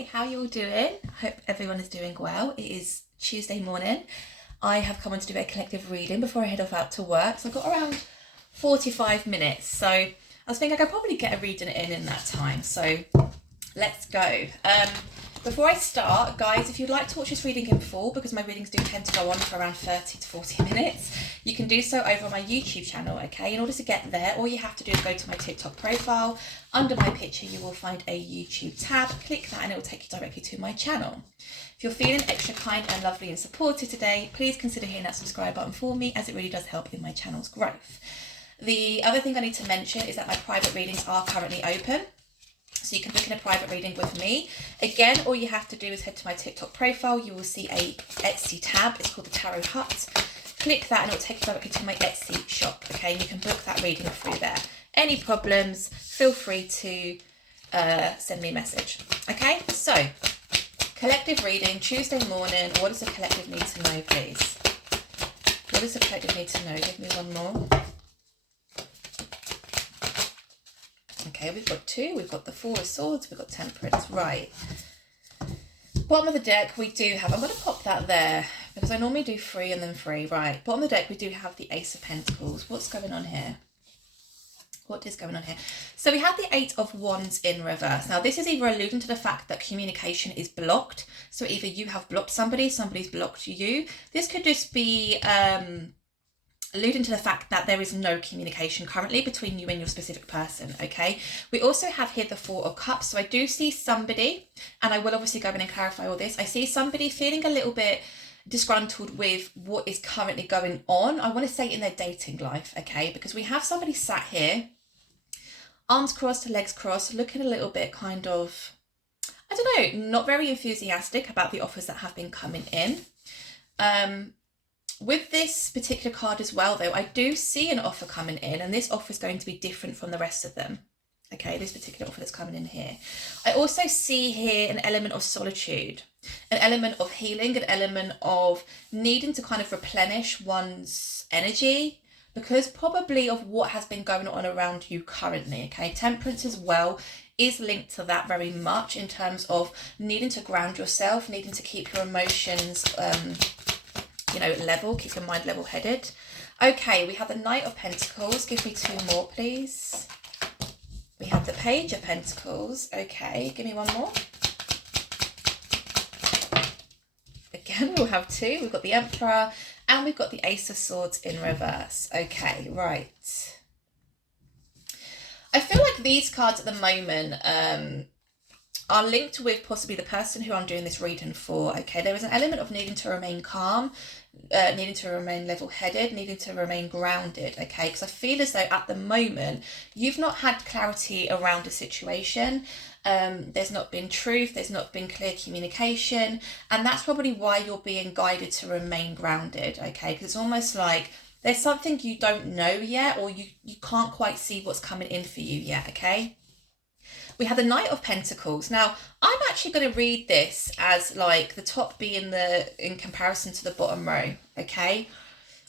Hi, how are you all doing? I hope everyone is doing well. It is Tuesday morning. I have come on to do a collective reading before I head off out to work. So I've got around 45 minutes. So I was thinking I could probably get a reading in that time. So let's go. Before I start, guys, if you'd like to watch this reading in full, because my readings do tend to go on for around 30 to 40 minutes, you can do so over on my YouTube channel, okay? In order to get there, all you have to do is go to my TikTok profile. Under my picture, you will find a YouTube tab. Click that and it will take you directly to my channel. If you're feeling extra kind and lovely and supportive today, please consider hitting that subscribe button for me, as it really does help in my channel's growth. The other thing I need to mention is that my private readings are currently open. So you can book in a private reading with me. Again, all you have to do is head to my TikTok profile. You will see a Etsy tab. It's called the Tarot Hut. Click that and it will take you directly to my Etsy shop. Okay, and you can book that reading through there. Any problems, feel free to send me a message. Okay, so collective reading, Tuesday morning. What does the collective need to know, please? What does the collective need to know? Give me one more. Okay, we've got two. We've got the Four of Swords. We've got Temperance. Right. Bottom of the deck, we do have... I'm going to pop that there because I normally do 3 and then 3. Right. Bottom of the deck, we do have the Ace of Pentacles. What's going on here? What is going on here? So we have the 8 of Wands in reverse. Now, this is either alluding to the fact that communication is blocked. So either you have blocked somebody, somebody's blocked you. This could just be... alluding to the fact that there is no communication currently between you and your specific person, okay? We also have here the Four of Cups. So I do see somebody, and I will obviously go in and clarify all this. I see somebody feeling a little bit disgruntled with what is currently going on. I want to say in their dating life, okay? Because we have somebody sat here, arms crossed, legs crossed, looking a little bit kind of, I don't know, not very enthusiastic about the offers that have been coming in. With this particular card as well, though, I do see an offer coming in, and this offer is going to be different from the rest of them. Okay, this particular offer that's coming in here. I also see here an element of solitude, an element of healing, an element of needing to kind of replenish one's energy because probably of what has been going on around you currently. Okay, Temperance as well is linked to that very much in terms of needing to ground yourself, needing to keep your emotions level, keep your mind level-headed. Okay, we have the Knight of Pentacles. Give me 2 more, please. We have the Page of Pentacles. Okay, give me 1 more. Again, we'll have 2. We've got the Emperor and we've got the Ace of Swords in reverse. Okay, right. I feel like these cards at the moment are linked with possibly the person who I'm doing this reading for. Okay, there is an element of needing to remain calm, needing to remain level-headed, needing to remain grounded, okay? Because I feel as though at the moment you've not had clarity around a situation. There's not been truth, there's not been clear communication, and that's probably why you're being guided to remain grounded, okay? Because it's almost like there's something you don't know yet, or you can't quite see what's coming in for you yet, okay? We have the Knight of Pentacles. Now, I'm actually going to read this as like the top being in comparison to the bottom row, okay?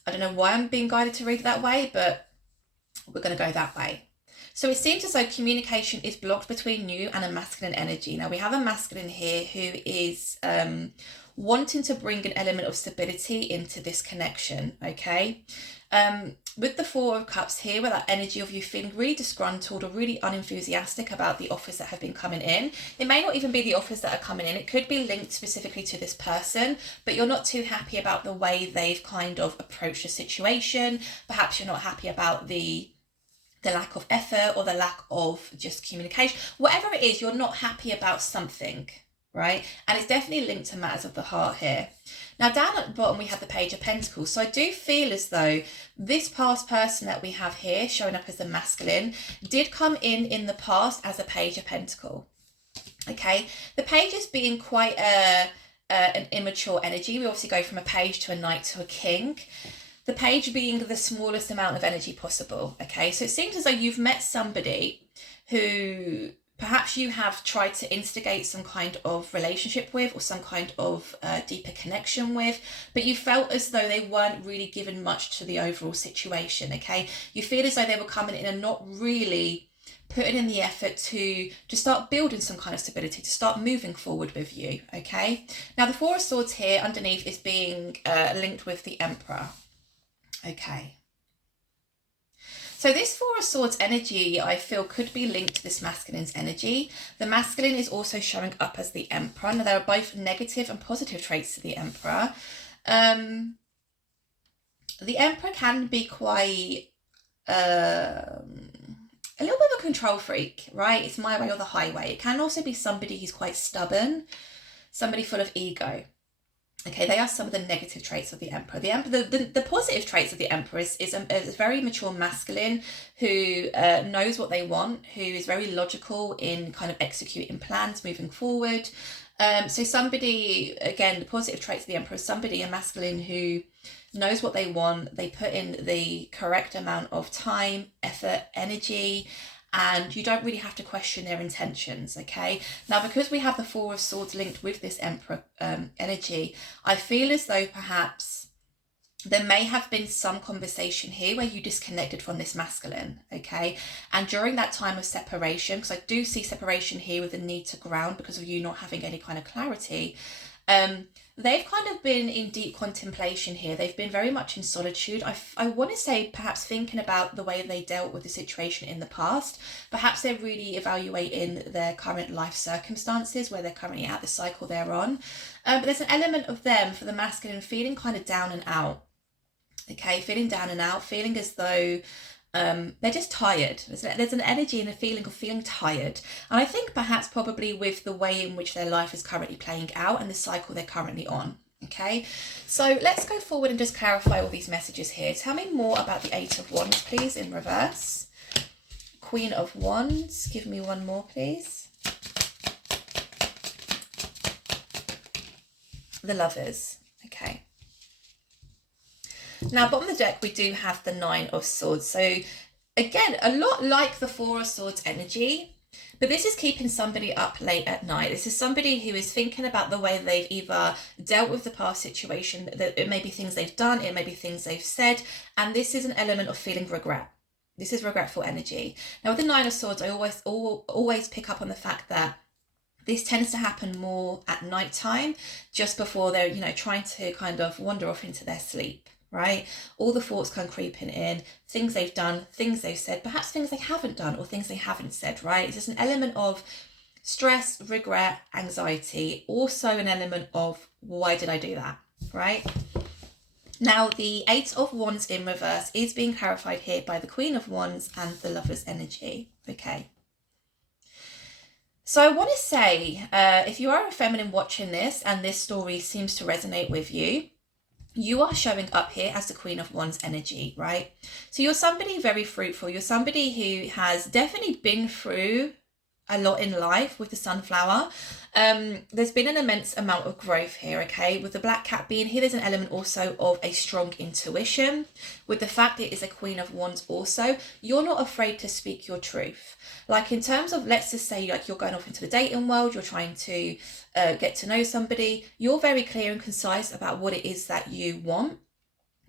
I don't know why I'm being guided to read it that way, but we're going to go that way. So it seems as though communication is blocked between you and a masculine energy. Now, we have a masculine here who is wanting to bring an element of stability into this connection, okay? With the Four of Cups here, with that energy of you feeling really disgruntled or really unenthusiastic about the offers that have been coming in. It may not even be the offers that are coming in. It could be linked specifically to this person, but you're not too happy about the way they've kind of approached the situation. Perhaps you're not happy about the lack of effort or the lack of just communication. Whatever it is, you're not happy about something, right? And it's definitely linked to matters of the heart here. Now, down at the bottom, we have the Page of Pentacles. So I do feel as though this past person that we have here, showing up as the masculine, did come in the past as a Page of Pentacle. Okay, the Page is being quite an immature energy. We obviously go from a Page to a Knight to a King. The Page being the smallest amount of energy possible. Okay, so it seems as though you've met somebody who perhaps you have tried to instigate some kind of relationship with or some kind of deeper connection with, but you felt as though they weren't really given much to the overall situation, okay? You feel as though they were coming in and not really putting in the effort to start building some kind of stability, to start moving forward with you, okay? Now, the Four of Swords here underneath is being linked with the Emperor, okay? So this Four of Swords energy, I feel, could be linked to this masculine's energy. The masculine is also showing up as the Emperor. Now, there are both negative and positive traits to the Emperor. The Emperor can be quite... a little bit of a control freak, right? It's my way or the highway. It can also be somebody who's quite stubborn, somebody full of ego. Okay, they are some of the negative traits of the Emperor. The positive traits of the Emperor is a very mature masculine who knows what they want, who is very logical in kind of executing plans moving forward. So somebody, again, the positive traits of the Emperor is somebody, a masculine who knows what they want, they put in the correct amount of time, effort, energy, and you don't really have to question their intentions, okay? Now, because we have the Four of Swords linked with this Emperor energy, I feel as though perhaps there may have been some conversation here where you disconnected from this masculine, okay? And during that time of separation, because I do see separation here with the need to ground because of you not having any kind of clarity, they've kind of been in deep contemplation here. They've been very much in solitude. I want to say perhaps thinking about the way they dealt with the situation in the past. Perhaps they're really evaluating their current life circumstances, where they're currently at, the cycle they're on. But there's an element of them, for the masculine, feeling kind of down and out. Okay, feeling down and out, feeling as though they're just tired. There's an energy and a feeling of feeling tired. And I think perhaps probably with the way in which their life is currently playing out and the cycle they're currently on. Okay, so let's go forward and just clarify all these messages here. Tell me more about the Eight of Wands, please, in reverse. Queen of Wands, give me one more, please. The Lovers, okay. Now, bottom of the deck, we do have the Nine of Swords. So, again, a lot like the Four of Swords energy, but this is keeping somebody up late at night. This is somebody who is thinking about the way they've either dealt with the past situation, that it may be things they've done, it may be things they've said, and this is an element of feeling regret. This is regretful energy. Now, with the Nine of Swords, I always pick up on the fact that this tends to happen more at night time, just before they're, trying to kind of wander off into their sleep. Right? All the thoughts come creeping in, things they've done, things they've said, perhaps things they haven't done or things they haven't said, right? It's just an element of stress, regret, anxiety, also an element of why did I do that, right? Now, the Eight of Wands in reverse is being clarified here by the Queen of Wands and the Lover's energy, okay? So I want to say, if you are a feminine watching this and this story seems to resonate with you, you are showing up here as the Queen of Wands energy, right? So you're somebody very fruitful. You're somebody who has definitely been through a lot in life with the sunflower. There's been an immense amount of growth here, okay? With the Black Cat being here, there's an element also of a strong intuition. With the fact it is a Queen of Wands also, you're not afraid to speak your truth. Like in terms of, let's just say, like you're going off into the dating world, you're trying to get to know somebody, you're very clear and concise about what it is that you want,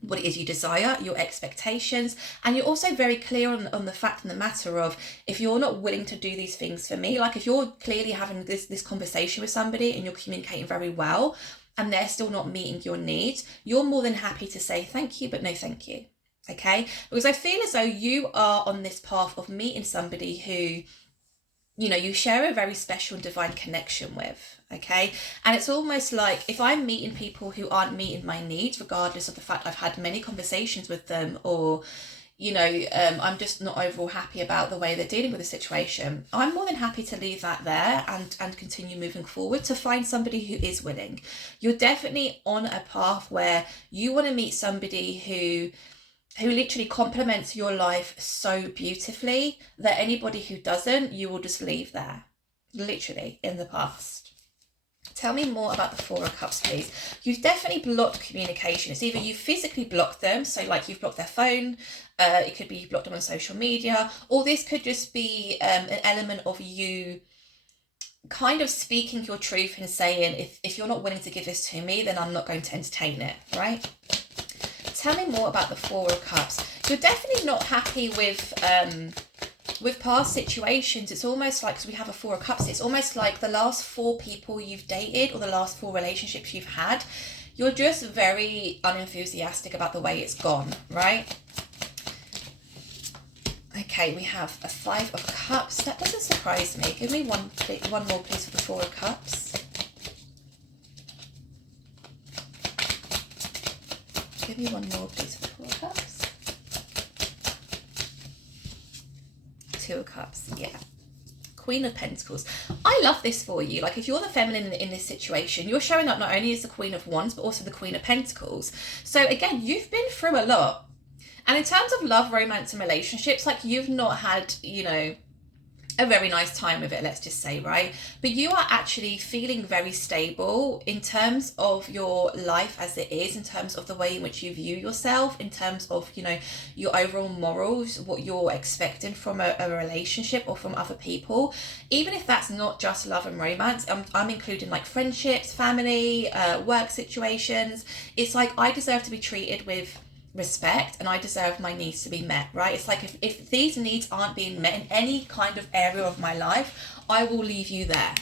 what it is you desire, your expectations, and you're also very clear on the fact and the matter of, if you're not willing to do these things for me, like if you're clearly having this conversation with somebody and you're communicating very well and they're still not meeting your needs, you're more than happy to say thank you, but no thank you, okay? Because I feel as though you are on this path of meeting somebody who, you share a very special and divine connection with, okay? And it's almost like if I'm meeting people who aren't meeting my needs, regardless of the fact I've had many conversations with them, or, I'm just not overall happy about the way they're dealing with the situation, I'm more than happy to leave that there and continue moving forward to find somebody who is willing. You're definitely on a path where you want to meet somebody who literally complements your life so beautifully that anybody who doesn't, you will just leave there, literally, in the past. Tell me more about the Four of Cups, please. You've definitely blocked communication. It's either you physically blocked them, so like you've blocked their phone, it could be you've blocked them on social media, or this could just be an element of you kind of speaking your truth and saying, if you're not willing to give this to me, then I'm not going to entertain it, right? Tell me more about the Four of Cups. You're definitely not happy with with past situations, it's almost like, because we have a Four of Cups, it's almost like the last 4 people you've dated or the last 4 relationships you've had, you're just very unenthusiastic about the way it's gone, right? Okay, we have a 5 of Cups. That doesn't surprise me. Give me one more, please, for the 4 of Cups. Give me one more, please, for the 4 of Cups. 2 of Cups, yeah. Queen of Pentacles. I love this for you. Like, if you're the feminine in this situation, you're showing up not only as the Queen of Wands, but also the Queen of Pentacles. So again, you've been through a lot. And in terms of love, romance, and relationships, like, you've not had, you know, a very nice time with it, let's just say, right? But you are actually feeling very stable in terms of your life as it is, in terms of the way in which you view yourself, in terms of, you know, your overall morals, what you're expecting from a relationship or from other people. Even if that's not just love and romance, I'm including like friendships, family, work situations. It's like, I deserve to be treated with respect, and I deserve my needs to be met, right? It's like, if these needs aren't being met in any kind of area of my life, I will leave you there.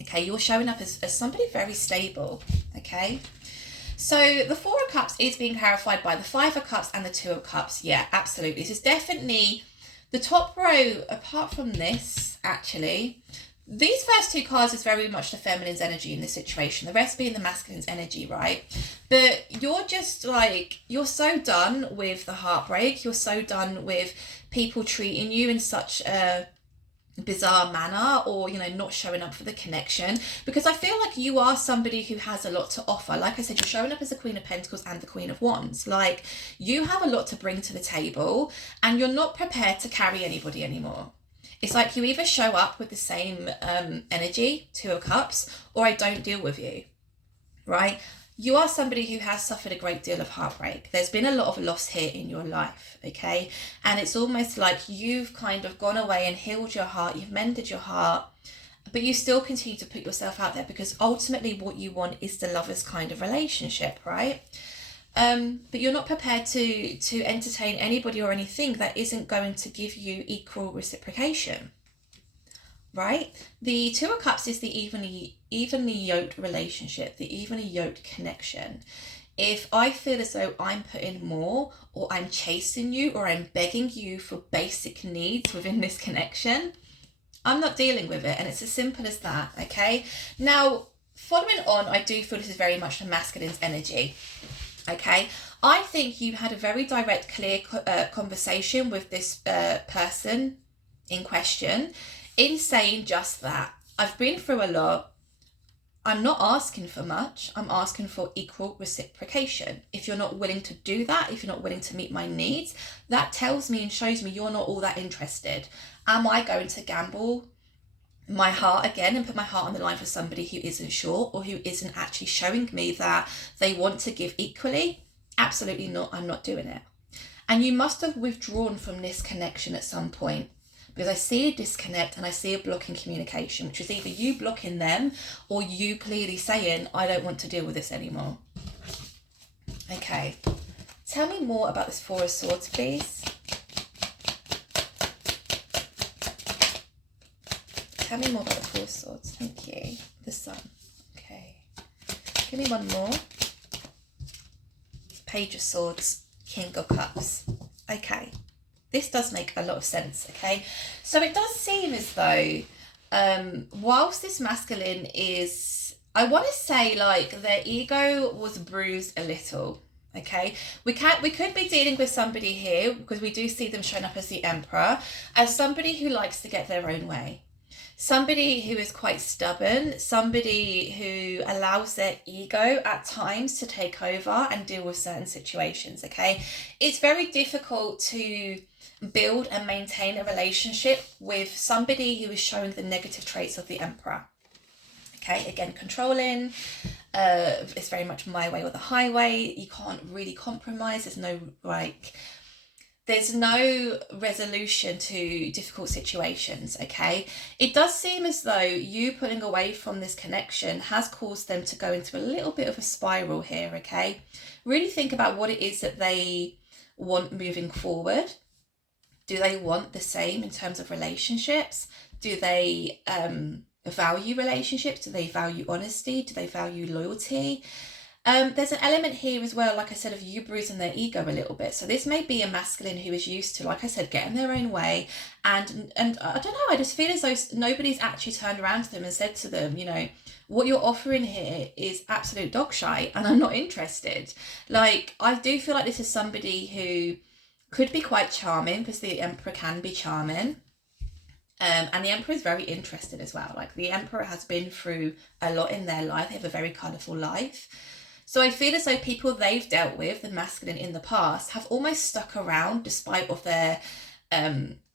Okay, you're showing up as somebody very stable. Okay, so the 4 of Cups is being clarified by the 5 of Cups and the 2 of Cups. Yeah, absolutely. This is definitely the top row. Apart from this, actually, these first 2 cards is very much the feminine's energy in this situation, the rest being the masculine's energy, right? But you're just like, you're so done with the heartbreak. You're so done with people treating you in such a bizarre manner, or, you know, not showing up for the connection, because I feel like you are somebody who has a lot to offer. Like I said, you're showing up as the Queen of Pentacles and the Queen of Wands. Like, you have a lot to bring to the table, and you're not prepared to carry anybody anymore. It's like, you either show up with the same energy, 2 of Cups, or I don't deal with you, right? You are somebody who has suffered a great deal of heartbreak. There's been a lot of loss here in your life, okay? And it's almost like you've kind of gone away and healed your heart, you've mended your heart, but you still continue to put yourself out there, because ultimately what you want is the lover's kind of relationship, right? But you're not prepared to entertain anybody or anything that isn't going to give you equal reciprocation, right? The 2 of Cups is the evenly yoked relationship, the evenly yoked connection. If I feel as though I'm putting more, or I'm chasing you, or I'm begging you for basic needs within this connection, I'm not dealing with it. And it's as simple as that, okay? Now, following on, I do feel this is very much the masculine's energy. Okay, I think you had a very direct, clear conversation with this person in question, in saying just that. I've been through a lot. I'm not asking for much. I'm asking for equal reciprocation. If you're not willing to do that, if you're not willing to meet my needs, that tells me and shows me you're not all that interested. Am I going to gamble my heart again and put my heart on the line for somebody who isn't sure, or who isn't actually showing me that they want to give equally? Absolutely not. I'm not doing it. And you must have withdrawn from this connection at some point, because I see a disconnect and I see a block in communication, which is either you blocking them or you clearly saying, I don't want to deal with this anymore. Okay, tell me more about this 4 of Swords, please. Tell me more about the 4 of Swords. Thank you. The Sun. Okay. Give me one more. Page of Swords. King of Cups. Okay. This does make a lot of sense, okay? So it does seem as though, whilst this masculine is, I want to say, like, their ego was bruised a little, okay? We could be dealing with somebody here, because we do see them showing up as the Emperor, as somebody who likes to get their own way. Somebody who is quite stubborn, somebody who allows their ego at times to take over and deal with certain situations, okay? It's very difficult to build and maintain a relationship with somebody who is showing the negative traits of the Emperor. Okay, again, controlling, it's very much my way or the highway. You can't really compromise. There's no resolution to difficult situations, okay? It does seem as though you pulling away from this connection has caused them to go into a little bit of a spiral here, okay? Really think about what it is that they want moving forward. Do they want the same in terms of relationships? Do they value relationships? Do they value honesty? Do they value loyalty? There's an element here as well, like I said, of you bruising their ego a little bit. So this may be a masculine who is used to, like I said, getting their own way. And I don't know, I just feel as though nobody's actually turned around to them and said to them, you know, what you're offering here is absolute dog shite and I'm not interested. Like, I do feel like this is somebody who could be quite charming, because the Emperor can be charming. And the Emperor is very interested as well. Like, the Emperor has been through a lot in their life. They have a very colourful life. So I feel as though people they've dealt with, the masculine in the past, have almost stuck around despite of their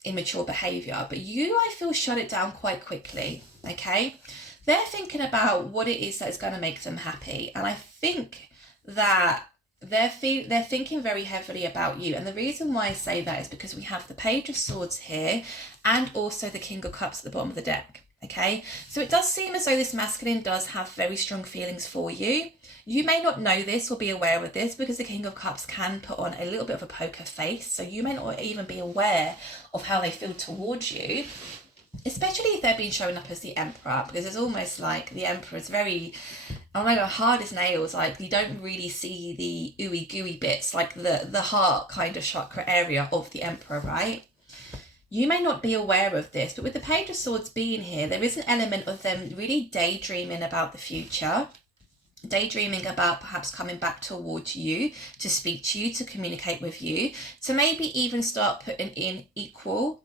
immature behaviour. But you, I feel, shut it down quite quickly, okay? They're thinking about what it is that's going to make them happy. And I think that they're thinking very heavily about you. And the reason why I say that is because we have the Page of Swords here and also the King of Cups at the bottom of the deck. Okay, so it does seem as though this masculine does have very strong feelings for you. You may not know this or be aware of this, because the King of Cups can put on a little bit of a poker face. So you may not even be aware of how they feel towards you, especially if they've been showing up as the Emperor, because it's almost like the Emperor is very, oh my God, hard as nails. Like, you don't really see the ooey gooey bits, like the heart kind of chakra area of the Emperor, right? You may not be aware of this, but with the Page of Swords being here, there is an element of them really daydreaming about the future, daydreaming about perhaps coming back towards you, to speak to you, to communicate with you, to maybe even start putting in equal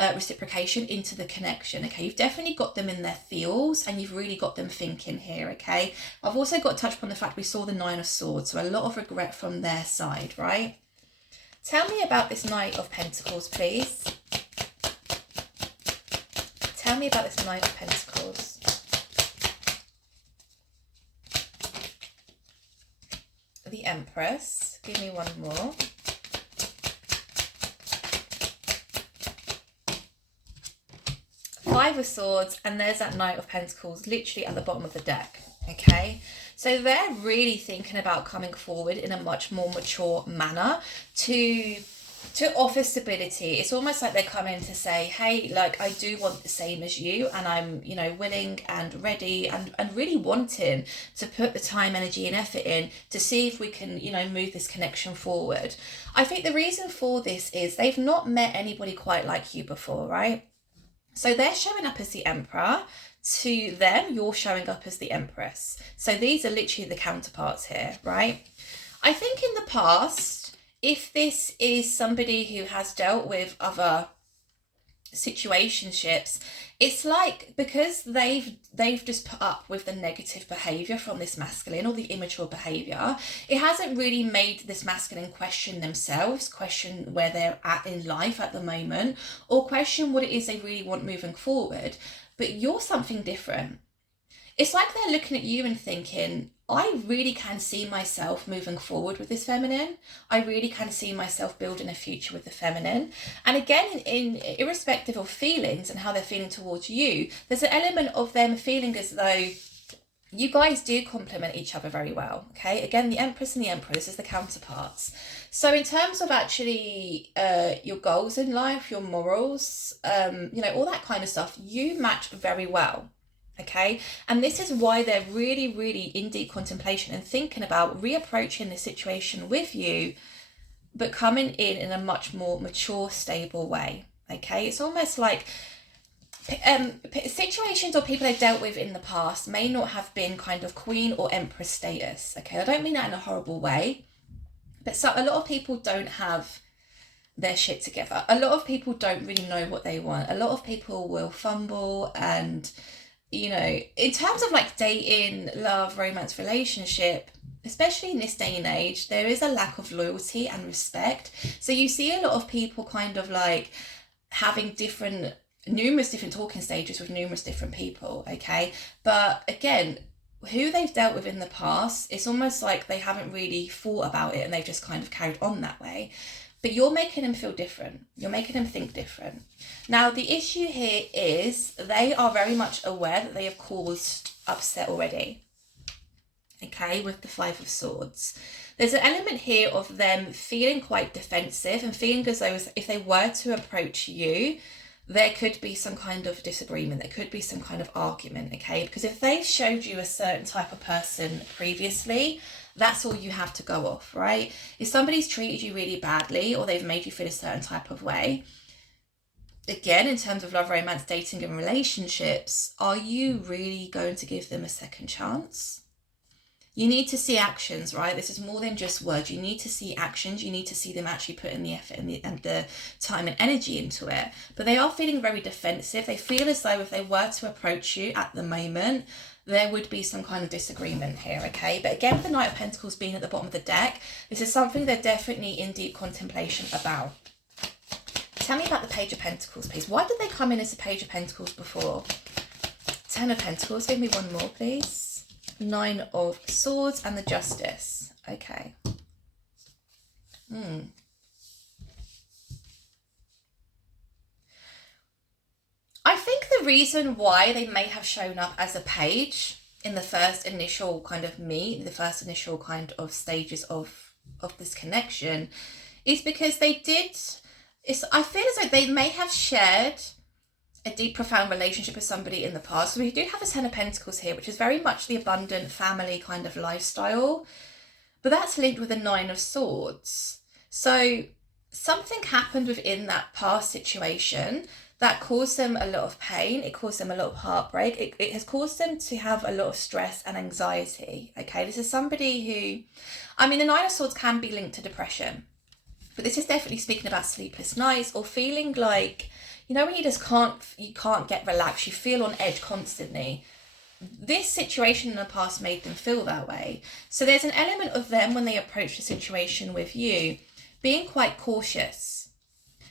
reciprocation into the connection. Okay, you've definitely got them in their feels and you've really got them thinking here. Okay, I've also got to touch upon the fact we saw the Nine of Swords, so a lot of regret from their side, right? Tell me about this Knight of Pentacles, please. Tell me about this Knight of Pentacles. The Empress. Give me one more. Five of Swords, and there's that Knight of Pentacles literally at the bottom of the deck. Okay, so they're really thinking about coming forward in a much more mature manner to offer stability. It's almost like they're coming to say, hey, like, I do want the same as you, and I'm, you know, willing and ready and really wanting to put the time, energy and effort in to see if we can, you know, move this connection forward. I think the reason for this is they've not met anybody quite like you before, right? So they're showing up as the Emperor. To them, you're showing up as the Empress. So these are literally the counterparts here, right? I think in the past, if this is somebody who has dealt with other situationships, it's like, because they've just put up with the negative behavior from this masculine, or the immature behavior, it hasn't really made this masculine question themselves, question where they're at in life at the moment, or question what it is they really want moving forward. But you're something different. It's like they're looking at you and thinking, I really can see myself moving forward with this feminine. I really can see myself building a future with the feminine. And again, in irrespective of feelings and how they're feeling towards you, there's an element of them feeling as though you guys do complement each other very well. Okay, again, the Empress and the Emperor, this is the counterparts. So in terms of actually your goals in life, your morals, you know, all that kind of stuff, you match very well. Okay, and this is why they're really, really in deep contemplation and thinking about reapproaching the situation with you, but coming in a much more mature, stable way. Okay, it's almost like situations or people they've dealt with in the past may not have been kind of queen or empress status. Okay, I don't mean that in a horrible way, but so a lot of people don't have their shit together. A lot of people don't really know what they want. A lot of people will fumble, and you know, in terms of like dating, love, romance, relationship, especially in this day and age, there is a lack of loyalty and respect. So you see a lot of people kind of like having numerous different talking stages with numerous different people, okay? But again, who they've dealt with in the past, it's almost like they haven't really thought about it and they've just kind of carried on that way. But you're making them feel different. You're making them think different. Now, the issue here is they are very much aware that they have caused upset already. okay, with the Five of Swords. There's an element here of them feeling quite defensive and feeling as though if they were to approach you, there could be some kind of disagreement, there could be some kind of argument, okay? Because if they showed you a certain type of person previously, that's all you have to go off, right? If somebody's treated you really badly or they've made you feel a certain type of way, again, in terms of love, romance, dating and relationships, are you really going to give them a second chance? You need to see actions, right? This is more than just words. You need to see actions. You need to see them actually put in the effort and the time and energy into it. But they are feeling very defensive. They feel as though if they were to approach you at the moment, there would be some kind of disagreement here, okay? But again, with the Knight of Pentacles being at the bottom of the deck, this is something they're definitely in deep contemplation about. Tell me about the Page of Pentacles, please. Why did they come in as the Page of Pentacles before? Ten of Pentacles. Give me one more, please. Nine of Swords and the Justice. Okay. I think the reason why they may have shown up as a page in the first initial kind of the first initial kind of stages of this connection is because they did... I feel as though they may have shared a deep, profound relationship with somebody in the past. So we do have a Ten of Pentacles here, which is very much the abundant family kind of lifestyle. But that's linked with the Nine of Swords. So something happened within that past situation that caused them a lot of pain. It caused them a lot of heartbreak. It has caused them to have a lot of stress and anxiety. Okay, this is somebody who... I mean, the Nine of Swords can be linked to depression. But this is definitely speaking about sleepless nights or feeling like... You know, when you just can't get relaxed, you feel on edge constantly. This situation in the past made them feel that way. So there's an element of them when they approach the situation with you, being quite cautious.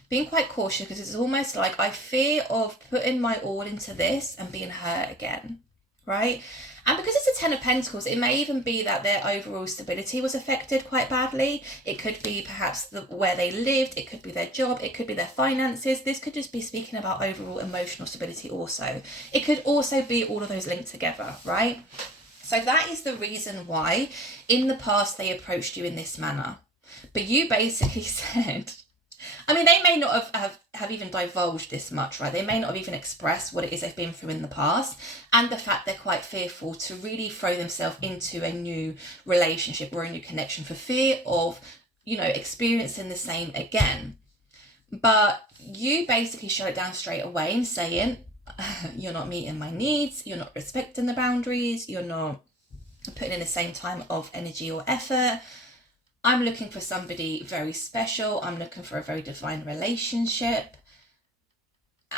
Being quite cautious because it's almost like I fear of putting my all into this and being hurt again, right? And because it's a Ten of Pentacles, it may even be that their overall stability was affected quite badly. It could be perhaps where they lived. It could be their job. It could be their finances. This could just be speaking about overall emotional stability also. It could also be all of those linked together, right? So that is the reason why in the past they approached you in this manner. But you basically said... I mean, they may not have even divulged this much, right? They may not have even expressed what it is they've been through in the past and the fact they're quite fearful to really throw themselves into a new relationship or a new connection for fear of, you know, experiencing the same again. But you basically shut it down straight away and saying, you're not meeting my needs, you're not respecting the boundaries, you're not putting in the same time of energy or effort. I'm looking for somebody very special. I'm looking for a very divine relationship.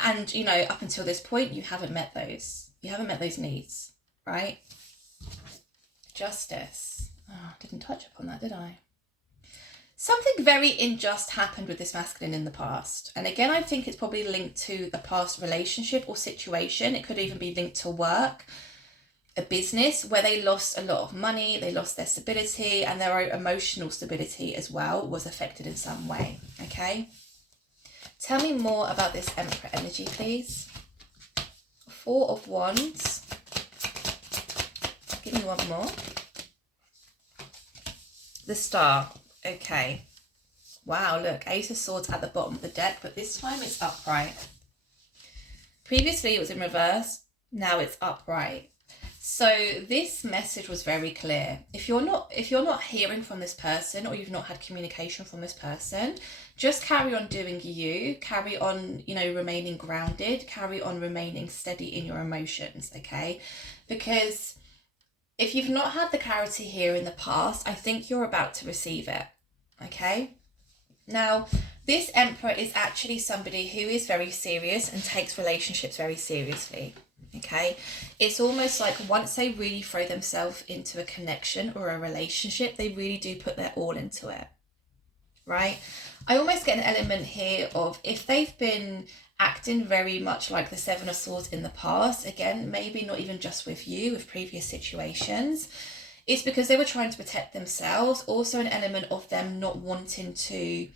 And, you know, up until this point, you haven't met those. You haven't met those needs, right? Justice. Oh, I didn't touch upon that, did I? Something very unjust happened with this masculine in the past. And again, I think it's probably linked to the past relationship or situation. It could even be linked to work. A business where they lost a lot of money, they lost their stability, and their emotional stability as well was affected in some way, okay? Tell me more about this Emperor energy, please. Four of Wands. Give me one more. The Star, okay. Wow, look, Ace of Swords at the bottom of the deck, but this time it's upright. Previously it was in reverse, now it's upright. So this message was very clear. If you're not hearing from this person or you've not had communication from this person, just carry on doing you, carry on, you know, remaining grounded, carry on remaining steady in your emotions, okay? Because if you've not had the clarity here in the past, I think you're about to receive it, okay? Now, this Emperor is actually somebody who is very serious and takes relationships very seriously. Okay, it's almost like once they really throw themselves into a connection or a relationship, they really do put their all into it, right? I almost get an element here of if they've been acting very much like the Seven of Swords in the past, again, maybe not even just with you, with previous situations, it's because they were trying to protect themselves. Also an element of them not wanting to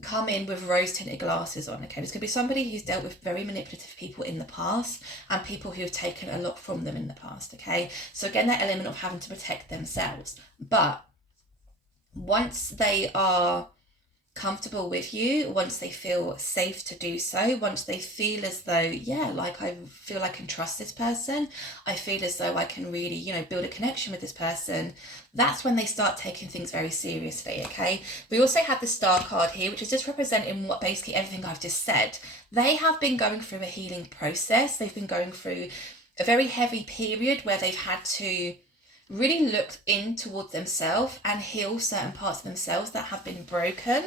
come in with rose tinted glasses on. Okay, there's going to be somebody who's dealt with very manipulative people in the past and people who have taken a lot from them in the past. Okay, so again, that element of having to protect themselves, but once they are comfortable with you, once they feel safe to do so, once they feel as though, yeah, like I feel I can trust this person, I feel as though I can really, you know, build a connection with this person, that's when they start taking things very seriously. Okay, we also have the Star card here, which is just representing what basically everything I've just said. They have been going through a healing process. They've been going through a very heavy period where they've had to really look in towards themselves and heal certain parts of themselves that have been broken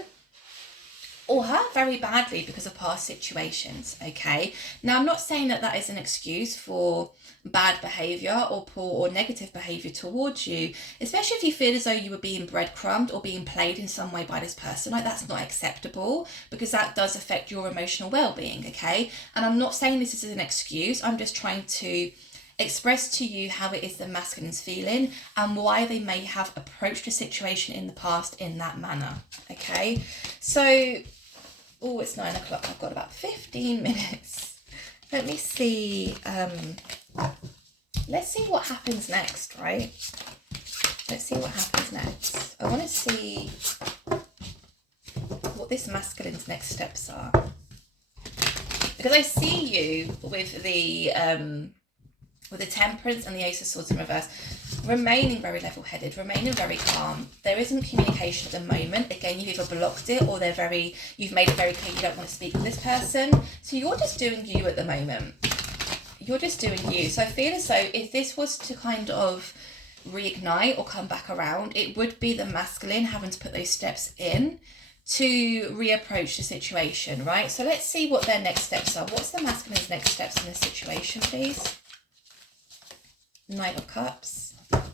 or hurt very badly because of past situations. Okay, now I'm not saying that that is an excuse for bad behavior or poor or negative behavior towards you, especially if you feel as though you were being breadcrumbed or being played in some way by this person. Like, that's not acceptable, because that does affect your emotional well-being. Okay, and I'm not saying this is an excuse, I'm just trying to express to you how it is the masculine's feeling and why they may have approached a situation in the past in that manner. Okay, so oh, it's 9 o'clock. I've got about 15 minutes. Let me see. Let's see what happens next, right? Let's see what happens next. I want to see what this masculine's next steps are, because I see you with the Temperance and the Ace of Swords in reverse, remaining very level-headed, remaining very calm. There isn't communication at the moment. Again, you've either blocked it or you've made it very clear you don't want to speak with this person. So you're just doing you at the moment. You're just doing you. So I feel as though if this was to kind of reignite or come back around, it would be the masculine having to put those steps in to reapproach the situation, right? So let's see what their next steps are. What's the masculine's next steps in this situation, please? Knight of Cups. Tell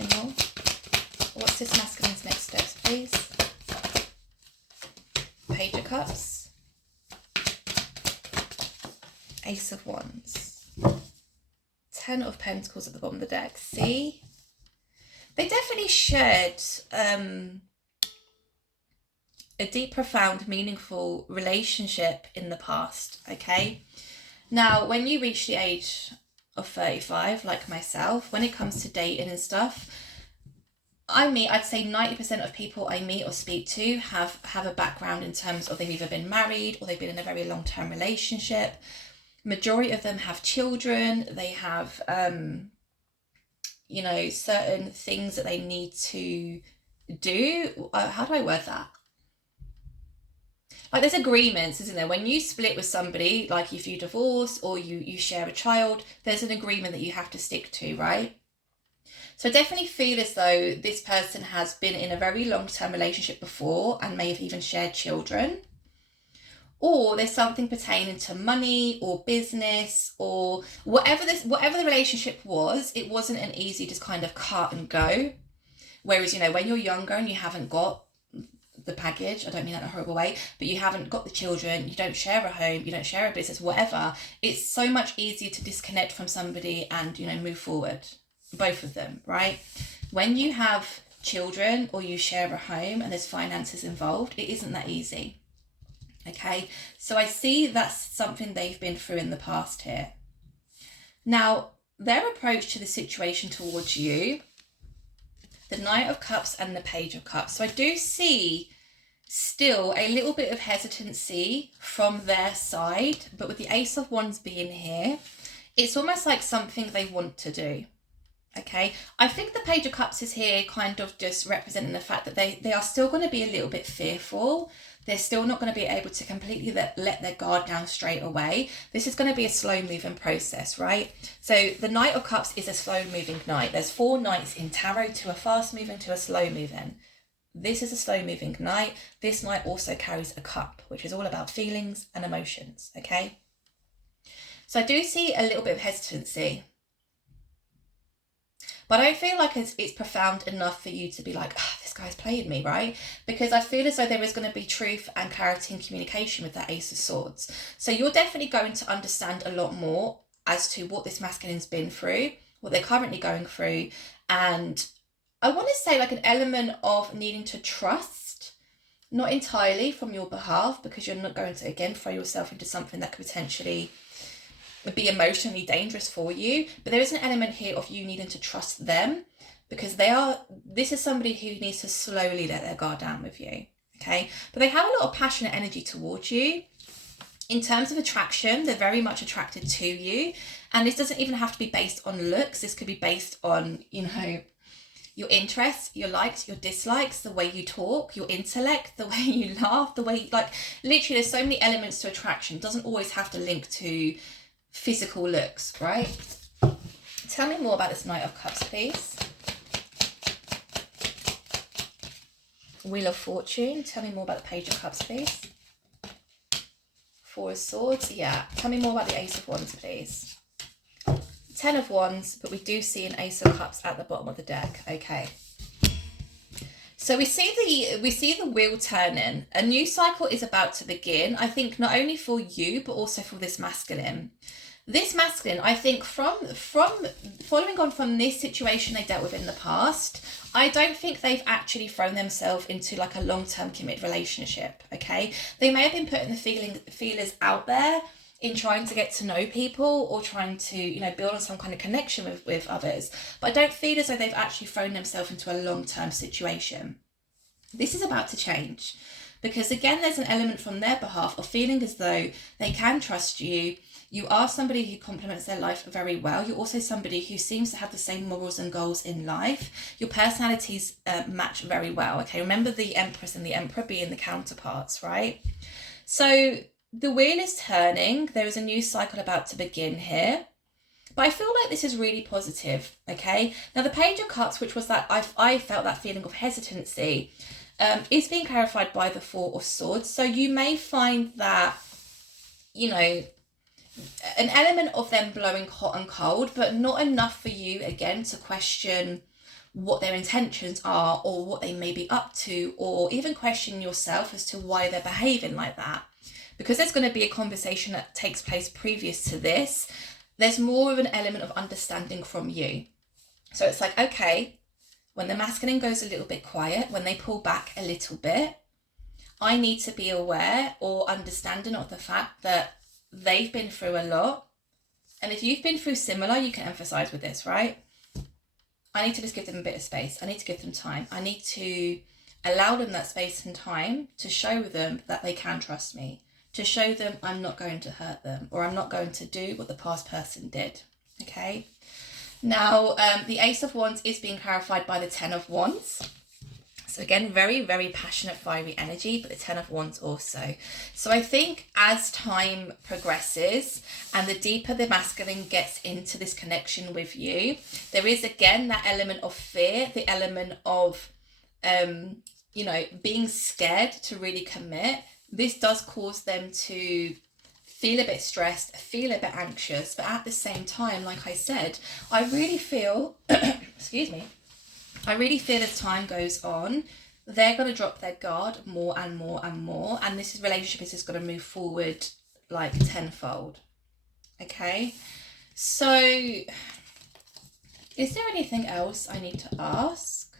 me more. What's this masculine's next steps, please? Page of Cups. Ace of Wands. 10 of Pentacles at the bottom of the deck. See? They definitely shared a deep, profound, meaningful relationship in the past, okay? Now, when you reach the age of 35, like myself, when it comes to dating and stuff, I'd say 90% of people I meet or speak to have a background in terms of they've either been married or they've been in a very long-term relationship. Majority of them have children. They have, you know, certain things that they need to do. How do I word that? Like, there's agreements, isn't there? When you split with somebody, like if you divorce or you share a child, there's an agreement that you have to stick to, right? So I definitely feel as though this person has been in a very long-term relationship before and may have even shared children. Or there's something pertaining to money or business or whatever the relationship was, it wasn't an easy just kind of cut and go. Whereas, you know, when you're younger and you haven't got the package, I don't mean that in a horrible way, but you haven't got the children, you don't share a home, you don't share a business, whatever, it's so much easier to disconnect from somebody and, you know, move forward, both of them, right? When you have children or you share a home and there's finances involved, it isn't that easy, okay? So I see that's something they've been through in the past here. Now, their approach to the situation towards you, the Knight of Cups and the Page of Cups. So I do see still a little bit of hesitancy from their side, but with the Ace of Wands being here, it's almost like something they want to do. Okay, I think the Page of Cups is here kind of just representing the fact that they are still going to be a little bit fearful. They're still not going to be able to completely let their guard down straight away. This is going to be a slow moving process, right? So the Knight of Cups is a slow moving knight. There's 4 knights in tarot, to a fast moving, to a slow moving. This is a slow moving knight. This knight also carries a cup, which is all about feelings and emotions, okay? So I do see a little bit of hesitancy. But I feel like it's profound enough for you to be like, oh, this guy's played me, right? Because I feel as though there is going to be truth and clarity and communication with that Ace of Swords. So you're definitely going to understand a lot more as to what this masculine's been through, what they're currently going through. And I want to say like an element of needing to trust, not entirely from your behalf, because you're not going to, again, throw yourself into something that could potentially be emotionally dangerous for you. But there is an element here of you needing to trust them, because this is somebody who needs to slowly let their guard down with you. Okay, but they have a lot of passionate energy towards you. In terms of attraction, they're very much attracted to you. And this doesn't even have to be based on looks. This could be based on, your interests, your likes, your dislikes, the way you talk, your intellect, the way you laugh, the way, literally there's so many elements to attraction. It doesn't always have to link to physical looks, right? Tell me more about this Knight of Cups, please. Wheel of Fortune. Tell me more about the Page of Cups, please. Four of Swords. Yeah. Tell me more about the Ace of Wands, please. 10 of Wands, but we do see an Ace of Cups at the bottom of the deck. Okay. So we see the wheel turning. A new cycle is about to begin. I think not only for you, but also for this masculine. This masculine, I think from following on from this situation they dealt with in the past, I don't think they've actually thrown themselves into like a long-term committed relationship, okay? They may have been putting the feelers out there in trying to get to know people or trying to, build on some kind of connection with others. But I don't feel as though they've actually thrown themselves into a long-term situation. This is about to change because, again, there's an element from their behalf of feeling as though they can trust you. You are somebody who complements their life very well. You're also somebody who seems to have the same morals and goals in life. Your personalities match very well. Okay, remember the Empress and the Emperor being the counterparts, right? So the wheel is turning. There is a new cycle about to begin here. But I feel like this is really positive, okay? Now, the Page of Cups, which was that I felt that feeling of hesitancy, is being clarified by the Four of Swords. So you may find that, an element of them blowing hot and cold, but not enough for you, again, to question what their intentions are or what they may be up to, or even question yourself as to why they're behaving like that. Because there's going to be a conversation that takes place previous to this. There's more of an element of understanding from you. So it's like, okay, when the masculine goes a little bit quiet, when they pull back a little bit, I need to be aware or understanding of the fact that they've been through a lot. And if you've been through similar, you can emphasize with this, right? I need to just give them a bit of space. I need to give them time. I need to allow them that space and time to show them that they can trust me, to show them I'm not going to hurt them, or I'm not going to do what the past person did, okay? Now, the Ace of Wands is being clarified by the 10 of Wands. So again, very, very passionate, fiery energy, but the 10 of Wands also. So I think as time progresses and the deeper the masculine gets into this connection with you, there is again that element of fear, the element of, being scared to really commit. This does cause them to feel a bit stressed, feel a bit anxious, but at the same time, like I said, I really feel, excuse me, I really feel as time goes on, they're going to drop their guard more and more and more, and this relationship is just going to move forward like tenfold. Okay, so is there anything else I need to ask?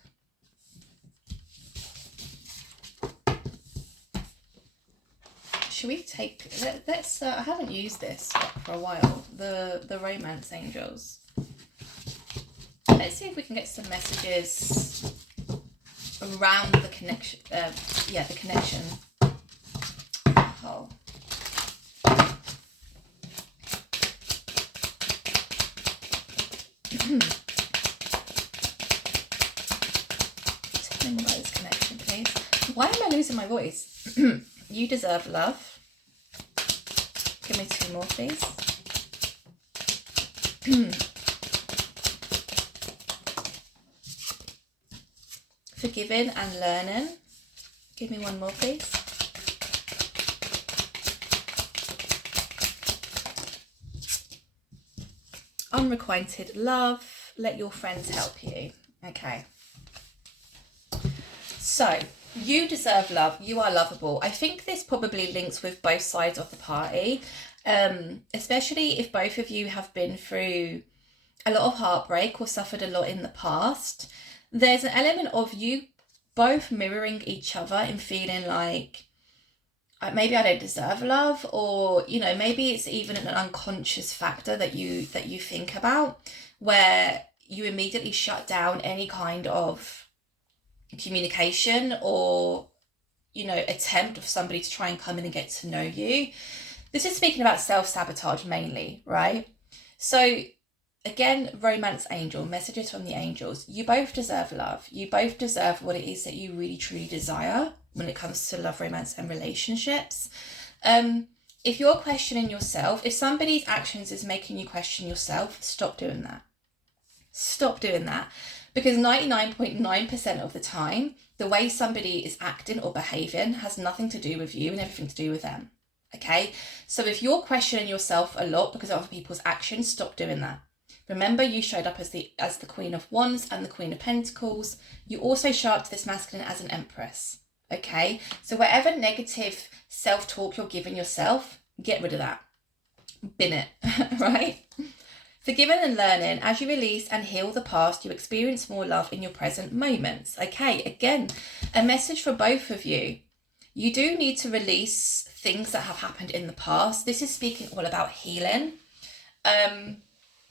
Should we take, let's I haven't used this for a while, the Romance Angels. Let's see if we can get some messages around the connection, the connection. Oh. Tell me about this connection, please. Why am I losing my voice? You deserve love. Give me 2 more, please. Forgiving and learning. Give me 1 more, please. Unrequited love. Let your friends help you. Okay. So, you deserve love. You are lovable. I think this probably links with both sides of the party, especially if both of you have been through a lot of heartbreak or suffered a lot in the past. there's an element of you both mirroring each other and feeling like, maybe I don't deserve love, or maybe it's even an unconscious factor that you think about, where you immediately shut down any kind of communication or attempt of somebody to try and come in and get to know you. This is speaking about self-sabotage mainly, right? So again, romance angel, messages from the angels. You both deserve love. You both deserve what it is that you really truly desire when it comes to love, romance, and relationships. If you're questioning yourself, if somebody's actions is making you question yourself, stop doing that. Stop doing that. Because 99.9% of the time, the way somebody is acting or behaving has nothing to do with you and everything to do with them. Okay? So if you're questioning yourself a lot because of other people's actions, stop doing that. Remember, you showed up as the Queen of Wands and the Queen of Pentacles. You also show up to this masculine as an Empress. Okay? So whatever negative self-talk you're giving yourself, get rid of that. Bin it, right? Forgiving and learning. As you release and heal the past, you experience more love in your present moments. Okay, again, a message for both of you. You do need to release things that have happened in the past. This is speaking all about healing.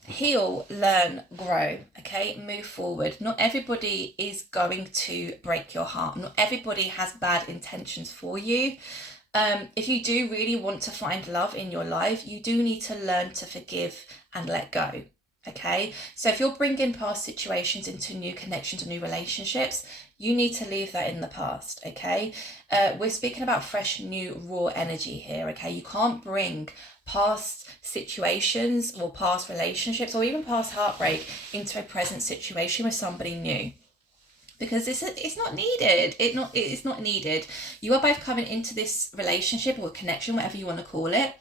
Heal, learn, grow, okay? Move forward. Not everybody is going to break your heart. Not everybody has bad intentions for you. If you do really want to find love in your life, you do need to learn to forgive and let go, okay? So if you're bringing past situations into new connections and new relationships, you need to leave that in the past, okay? We're speaking about fresh, new, raw energy here, okay? You can't bring past situations or past relationships or even past heartbreak into a present situation with somebody new, because it's not needed. It's not needed. You are both coming into this relationship or connection, whatever you want to call it,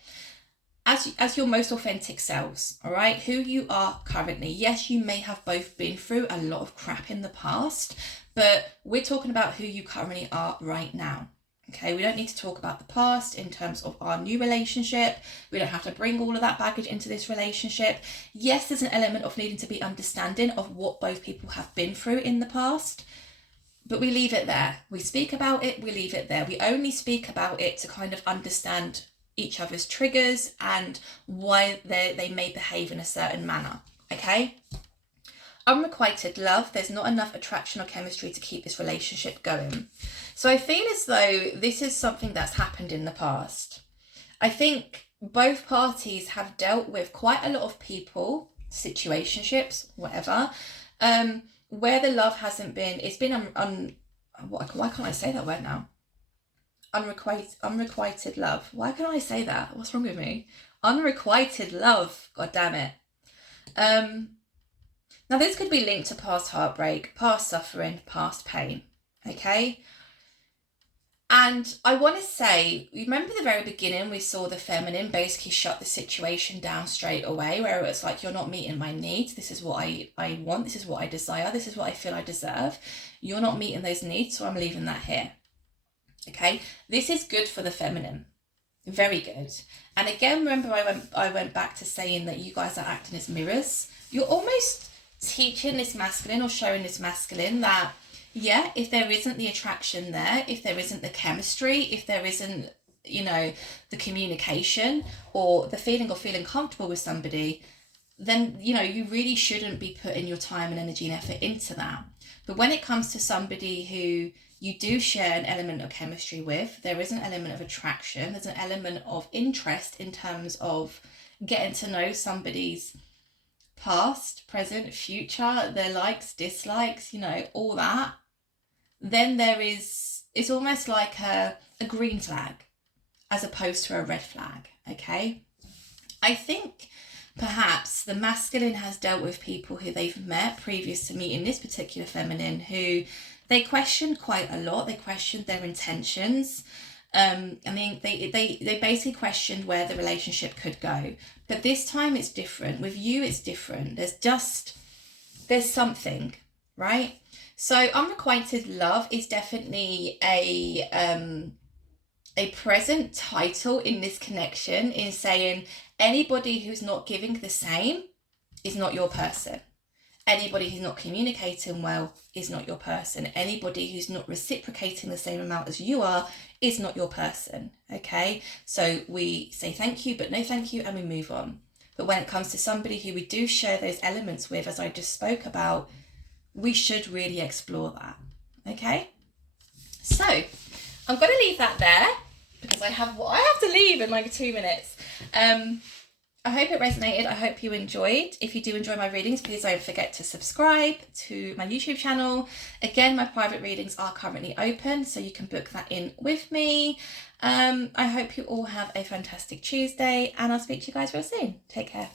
as your most authentic selves, all right? Who you are currently. Yes, you may have both been through a lot of crap in the past, but we're talking about who you currently are right now. Okay, we don't need to talk about the past in terms of our new relationship. We don't have to bring all of that baggage into this relationship. Yes, there's an element of needing to be understanding of what both people have been through in the past, but we leave it there. We speak about it, we leave it there. We only speak about it to kind of understand each other's triggers and why they may behave in a certain manner, okay? Unrequited love, there's not enough attraction or chemistry to keep this relationship going. So I feel as though this is something that's happened in the past. I think both parties have dealt with quite a lot of people, situationships, whatever, where the love hasn't been, it's been, why can't I say that word now? Unrequited love. Why can't I say that? What's wrong with me? Unrequited love, god damn it. Now this could be linked to past heartbreak, past suffering, past pain, okay? And I want to say, remember the very beginning, we saw the feminine basically shut the situation down straight away, where it was like, you're not meeting my needs. This is what I want. This is what I desire. This is what I feel I deserve. You're not meeting those needs, so I'm leaving that here. Okay, this is good for the feminine. Very good. And again, remember I went back to saying that you guys are acting as mirrors. You're almost teaching this masculine or showing this masculine that, yeah, if there isn't the attraction there, if there isn't the chemistry, if there isn't, the communication or the feeling of feeling comfortable with somebody, then, you really shouldn't be putting your time and energy and effort into that. But when it comes to somebody who you do share an element of chemistry with, there is an element of attraction, there's an element of interest in terms of getting to know somebody's past, present, future, their likes, dislikes, all that, then it's almost like a green flag as opposed to a red flag, okay? I think perhaps the masculine has dealt with people who they've met previous to meeting this particular feminine who they questioned quite a lot. They questioned their intentions. They basically questioned where the relationship could go. But this time it's different. With you, it's different. There's something, right? So unrequited love is definitely a present title in this connection, in saying anybody who's not giving the same is not your person. Anybody who's not communicating well is not your person. Anybody who's not reciprocating the same amount as you are is not your person, okay? So we say thank you, but no thank you, and we move on. But when it comes to somebody who we do share those elements with, as I just spoke about, we should really explore that, okay? So I'm going to leave that there because I have to leave in like 2 minutes. I hope it resonated. I hope you enjoyed. If you do enjoy my readings, please don't forget to subscribe to my YouTube channel. Again, my private readings are currently open, so you can book that in with me. I hope you all have a fantastic Tuesday, and I'll speak to you guys real soon. Take care.